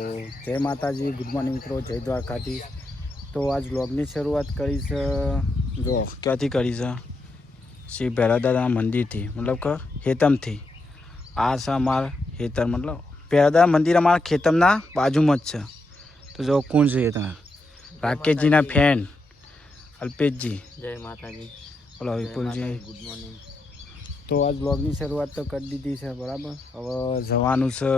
જય માતાજી, good morning મિત્રો, જય દ્વારકાથી. તો આજ વ્લોગની શરૂઆત કરીશ જો ક્યાંથી કરીશ શ્રી ભૈરવદાદા મંદિરથી, મતલબ કે હેતમથી. આ છે અમારા હેતર, મતલબ ભૈરવદાદા મંદિર અમારા ખેતમના બાજુમાં જ છે. તો જો કોણ છે હેતર? રાકેશજીના ફેન અલ્પેશજી. જય માતાજી. બોલો વિપુલજી, ગુડ મોર્નિંગ. તો આજ બ્લોગની શરૂઆત તો કરી દીધી છે, બરાબર. હવે જવાનું છે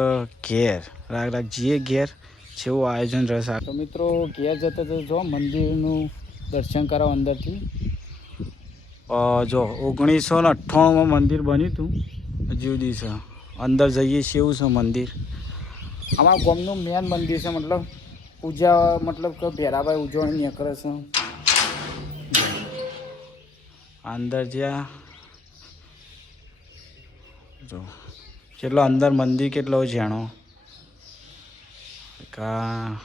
ઘેર. રાગ જઈએ ઘેર, જેવું આયોજન રહેશે. તો મિત્રો ઘેર જતા તો જો મંદિરનું દર્શન કરાવો અંદરથી. જો 1998માં મંદિર બન્યું હતું, હજુ દિવસે અંદર જઈએ છીએ એવું છે મંદિર. અમારા ગામનું મેન મંદિર છે, મતલબ પૂજા, મતલબ કે ભેરાભાઈ ઉજવણી કરે છે. અંદર જ્યાં જો કેટલો અંદર મંદિર કેટલો જાણો કા.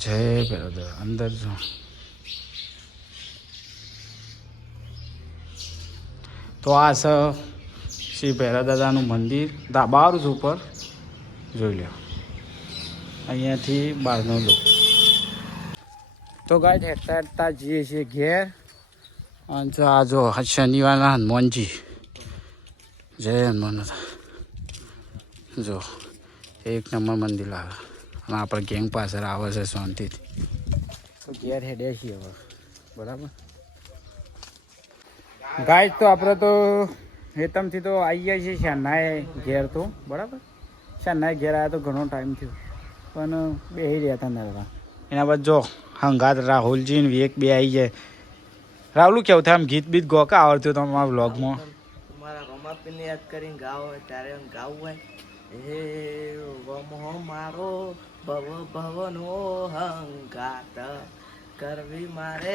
જય ભૈરવદાદા. અંદર જો તો આ છે શ્રી ભૈરવદાદાનું મંદિર. ધાબા જ ઉપર જોઈ લો, અહીંયાથી બહારનો લુક. તો ગાય હેઠતા હેઠતા જઈએ છીએ ઘેર. અને આ જો શનિવારના હનુમાનજી. જય હનુમાન. જો એક નંબર મંદિર લાગે. અને આપણે ગેંગ પાછળ આવે છે શાંતિથી. તો ઘેર હેડ્યા છીએ હવે, બરાબર. ગાય તો આપણે તો હેતમથી તો આવી ગયા છીએ શાનાએ ઘેર, તો બરાબર. શાનાએ ઘેર આવ્યા તો ઘણો ટાઈમ થયો, પણ બેસી રહ્યા હતા નરવા. એના બાદ જો હંગાત રાહુલજી ને વિવેક બે આવી જાય. રાહુલ કેવું થાય આમ ગીત બીત ગોકા આવડતું તમારા વ્લોગમાં? તમારા રમાપીને યાદ કરીને ગાવ હોય ત્યારે ગાવું હોય. હે વમો મારો ભવ ભવનો હંગાત કરવી મારે.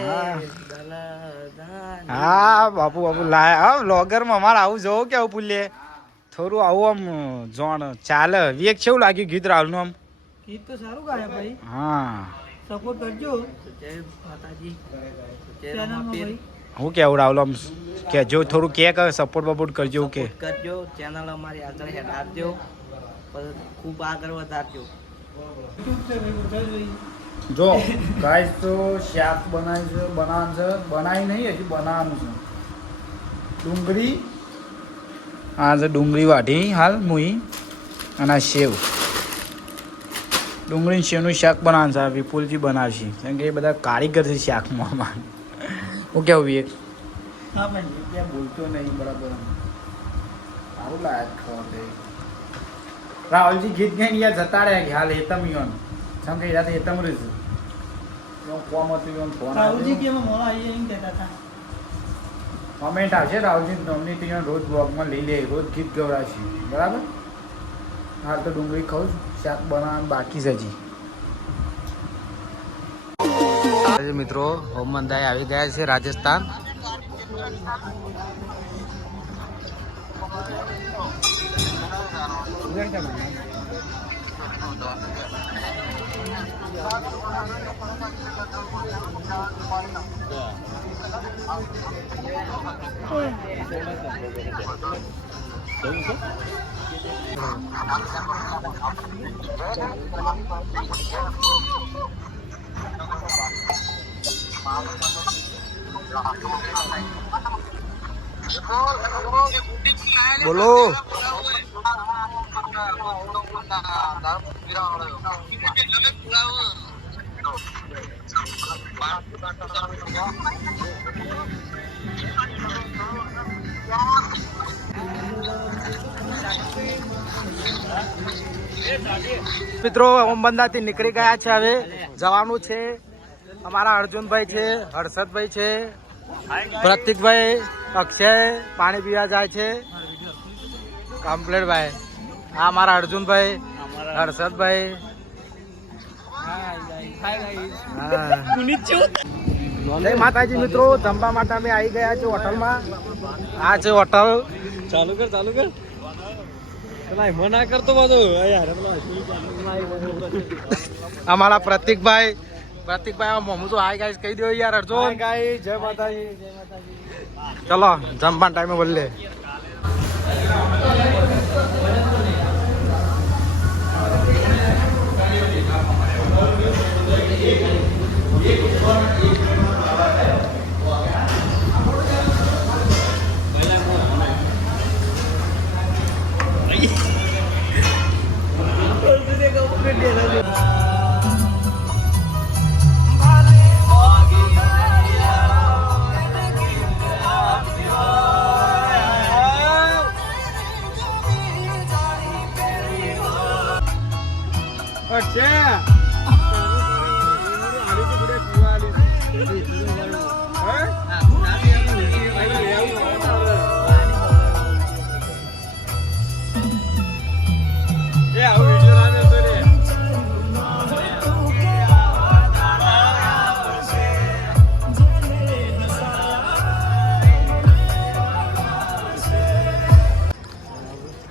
હા બાપુ બાપુ લાય. હા વ્લોગરમાં અમારે આવું જવું કેવું પુલ્લે થોડું આવું આમ જોણ ચાલે. વિવેક કેવું લાગ્યું ગીત રાહુલનું? આમ ગીત તો સારું ગાય ભાઈ. હા સપોર્ટ કરજો. જય માતાજી. જય રમાપીર. હું કેવું રાહુલ? આમ કેજો થોડું કે સપોર્ટ બપોર્ટ કરજો. કે કરજો, ચેનલ અમારી આગળ હેડારજો, ખૂબ આગળ વધારજો. જો ગાઈસ તો શાક બનાવવાનું છે. બનાવી નહીં, હજી બનાવવાનું છે. ડુંગળી, આ છે ડુંગળી વાઢી હાલ મુઈ. અને આ સેવ, ડુંગળી સેવનું શાક બનાવવાનું છે. વિપુલજી બનાવશે, કેમ કે એ બધા કારીગર છે શાકમાં. હું કેવું વિવેક? હા ભાઈ, ત્યાં બોલતો નહીં બરાબર. આવું લાયક ખબર. રાહુલજી ગીત ગાઈને યાર જતા રહ્યા હાલ હેતમ યોન. જેમ કે યાદ હેતમ રહીશું કોમ હતું યોન ફોન. રાહુલજી કે મોડા આવીએ એમ કહેતા હતા. કમેન્ટ આવશે રાહુલજી નોમની તો રોજ બ્લોગમાં લઈ લે, રોજ ગીત ગવડાવશે, બરાબર. હાલ તો ડુંગળી ખાઉં છું, શાક બનાવવાનું બાકી છે હજી. મિત્રો હોમંદાઈ આવી ગયા છે રાજસ્થાન. બોલો. મિત્રો ઓમબંદાથી નીકળી ગયા છે, હવે જવાનું છે. અમારા અર્જુનભાઈ છે, હર્ષદભાઈ છે, પ્રતિકભાઈ, અક્ષય પાણી પીવા જાય છે. કમ્પ્લેટ ભાઈ. હા મારા અર્જુનભાઈ, હર્ષદભાઈ. જય માતાજી મિત્રો, જમવા માટે અમે આવી ગયા છે હોટલમાં. આ છે હોટલ. ચાલુ કર, ચાલુ કર. મના કરતો બધો અમારા પ્રતિકભાઈ. પ્રતિકભાઈ મોમું તો હાય ગાઈસ કહી દો યાર. અર્જુન ગાઈસ, જય માતાજી. જય માતાજી. ચલો જમવા ટાઈમે બોલે.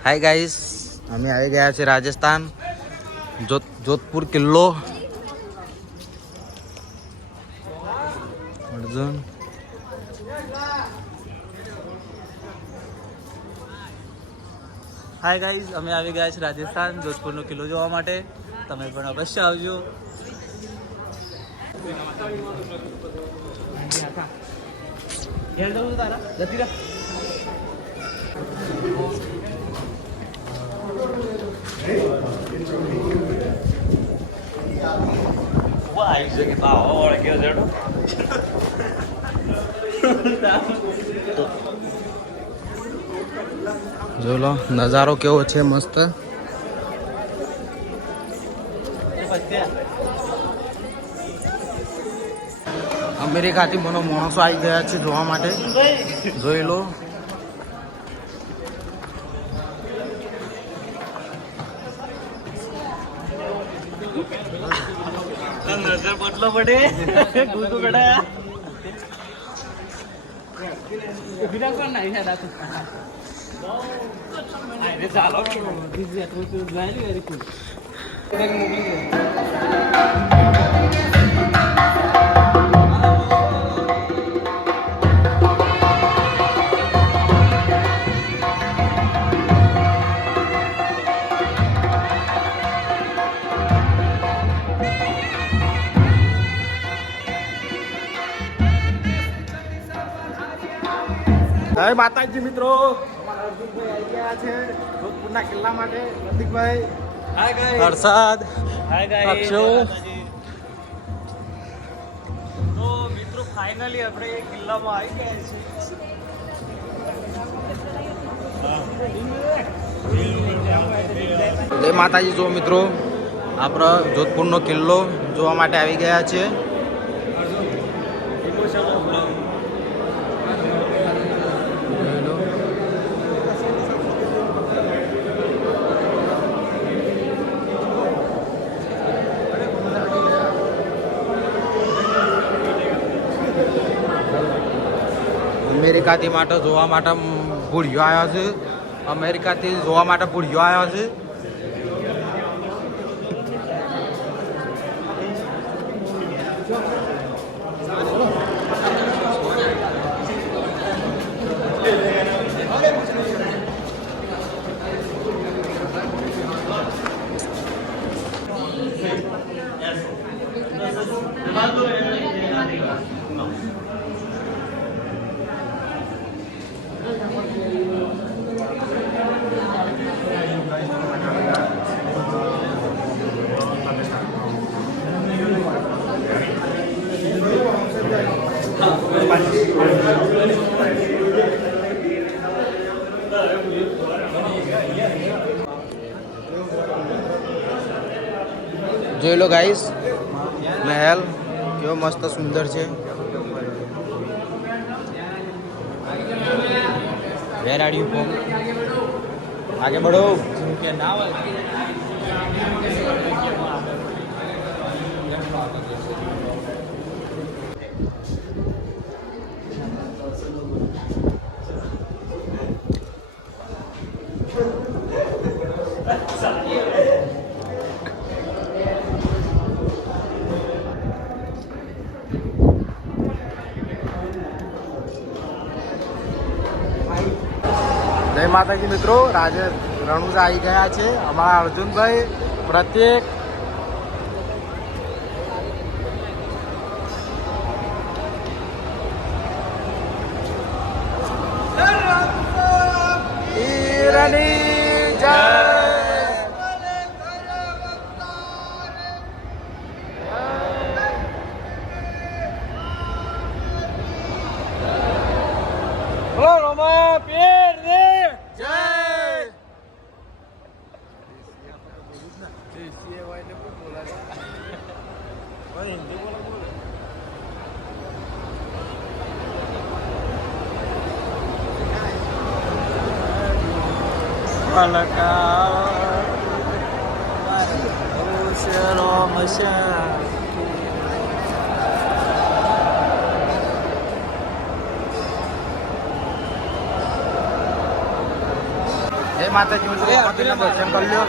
હાય ગાઈસ, અમે આવી ગયા છે રાજસ્થાન, જોધપુર કિલ્લો. અર્જુન હાય ગાઈઝ, અમે આવી ગયા છે રાજસ્થાન જોધપુરનો કિલ્લો જોવા માટે. તમે પણ અવશ્ય આવજો. જો લો નજારો કેવો છે, મસ્ત. અમેરિકાથી માણસો આવી ગયા છે જોવા માટે. જોઈ લો. નજર બદલો પડે ગુગુ કડાયા વિના કોણ નહીં હેડા તો આને ચાલો બીજી આટલું તો જાય વેરી કુલ જય માતાજી મિત્રો, અમારા અર્જુનભાઈ આવી ગયા છે જોધપુરના કિલ્લા માટે. પ્રતિકભાઈ, hi guys, Harshad, hi guys, Akshu. તો મિત્રો ફાઇનલી આપણે એ કિલ્લામાં આવી ગયા છીએ. જય માતાજી. જો મિત્રો, આપણે જોધપુરનો કિલ્લો જોવા માટે આવી ગયા છે. અમેરિકાથી માટે જોવા માટે ભૂળિયો આવ્યો છે. અમેરિકાથી જોવા માટે ભૂળિયો આવ્યો છે. જોઈ લો ગાઈસ, મહેલ કેવો મસ્ત સુંદર છે. Where are you from? આગે બઢો. જય માતાજી મિત્રો, રણુજા આવી ગયા છે અમારા અર્જુનભાઈ પ્રત્યેક. વીરની જય. બોલો રમા પીર ની જય. જય માતાજી મિત્રો, માતાજીના દર્શન કરી લો.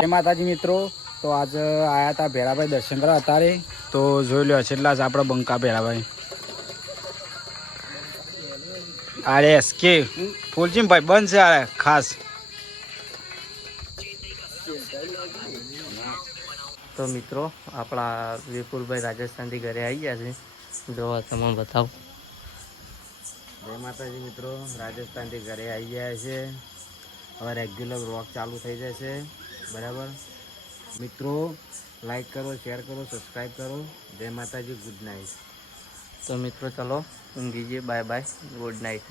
જય માતાજી મિત્રો, તો આજે આયા હતા ભેરાભાઈ દર્શન કરવા અત્યારે. તો જોઈ લો છેલ્લા જ આપણે બંકા ભેરાભાઈ. અરે એસકે ફૂલજીભાઈ બંધ છે અરે ખાસ. તો મિત્રો આપણા વિપુલભાઈ રાજસ્થાનથી ઘરે આવી ગયા છે, જોવા તમને બતાવો. જય માતાજી મિત્રો, રાજસ્થાનથી ઘરે આવી ગયા છે. હવે રેગ્યુલર વ્લોગ ચાલુ થઈ જશે. બરાબર મિત્રો, લાઈક કરો, શેર કરો, સબસ્ક્રાઈબ કરો. જય માતાજી, ગુડ નાઇટ. તો મિત્રો ચલો ઊંઘી જઈએ. Bye bye, good night.